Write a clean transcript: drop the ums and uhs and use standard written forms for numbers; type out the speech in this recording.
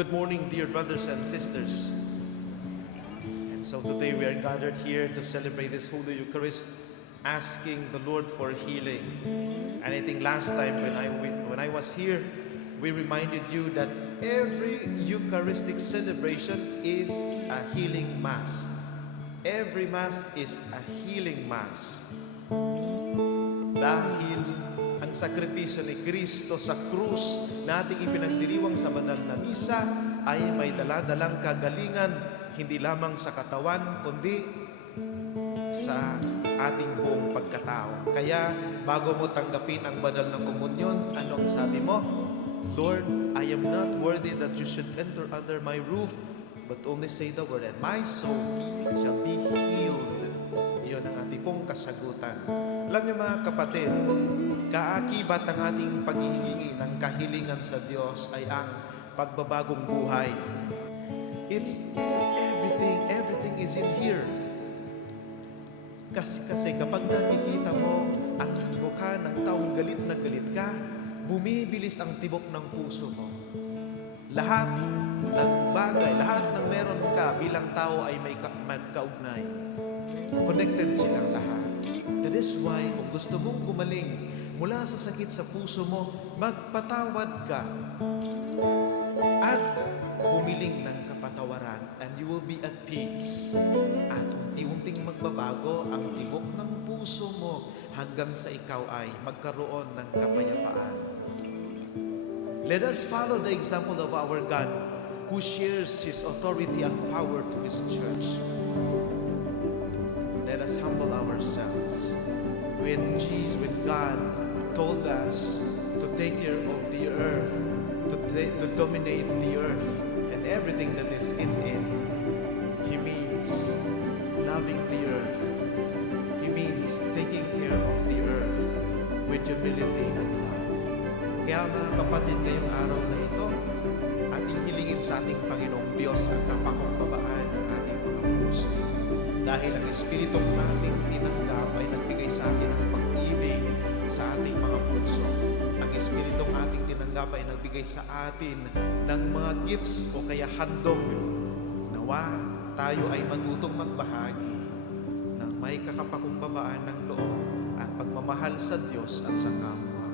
Good morning, dear brothers and sisters. And so today we are gathered here to celebrate this Holy Eucharist, asking the Lord for healing. And I think last time when I was here, we reminded you that every Eucharistic celebration is a healing Mass. Every Mass is a healing Mass. Dahil ang sakripisyo ni Kristo sa krus na ating ipinagdiriwang sa banal na misa ay may daladalang kagalingan, hindi lamang sa katawan, kundi sa ating buong pagkatao. Kaya bago mo tanggapin ang banal na komunyon, ano ang sabi mo? Lord, I am not worthy that you should enter under my roof, but only say the word, and my soul shall be healed. Iyon ang ating pong kasagutan. Alam niyo mga kapatid, kaakibat ng ating paghihingi ng kahilingan sa Diyos ay ang pagbabagong buhay. It's everything is in here. Kasi kapag nakikita mo ang mukha ng taong galit na galit ka, bumibilis ang tibok ng puso mo. Lahat ng bagay, lahat ng meron ka bilang tao ay may magkaugnay. Connected silang lahat. That is why, kung gusto mong gumaling mula sa sakit sa puso mo, magpatawad ka at humiling ng kapatawaran, and you will be at peace. At unti-unting magbabago ang tibok ng puso mo hanggang sa ikaw ay magkaroon ng kapayapaan. Let us follow the example of our God, who shares His authority and power to His church. Let us humble ourselves. When God told us to take care of the earth, to dominate the earth and everything that is in it, He means loving the earth. He means taking care of the earth with humility and love. Kaya mga kapatid, ngayong araw na ito, ating hilingin sa ating Panginoong Diyos ang kapakumbabaan ng ating mga puso. Dahil ang Espiritong ating tinanggap ay nagbigay sa atin ng pag-ibig sa ating mga puso. Ang Espiritong ating tinanggap ay nagbigay sa atin ng mga gifts o kaya handog. Nawa tayo ay matutong magbahagi ng may kakapakumbabaan ng loob at pagmamahal sa Diyos at sa kapwa.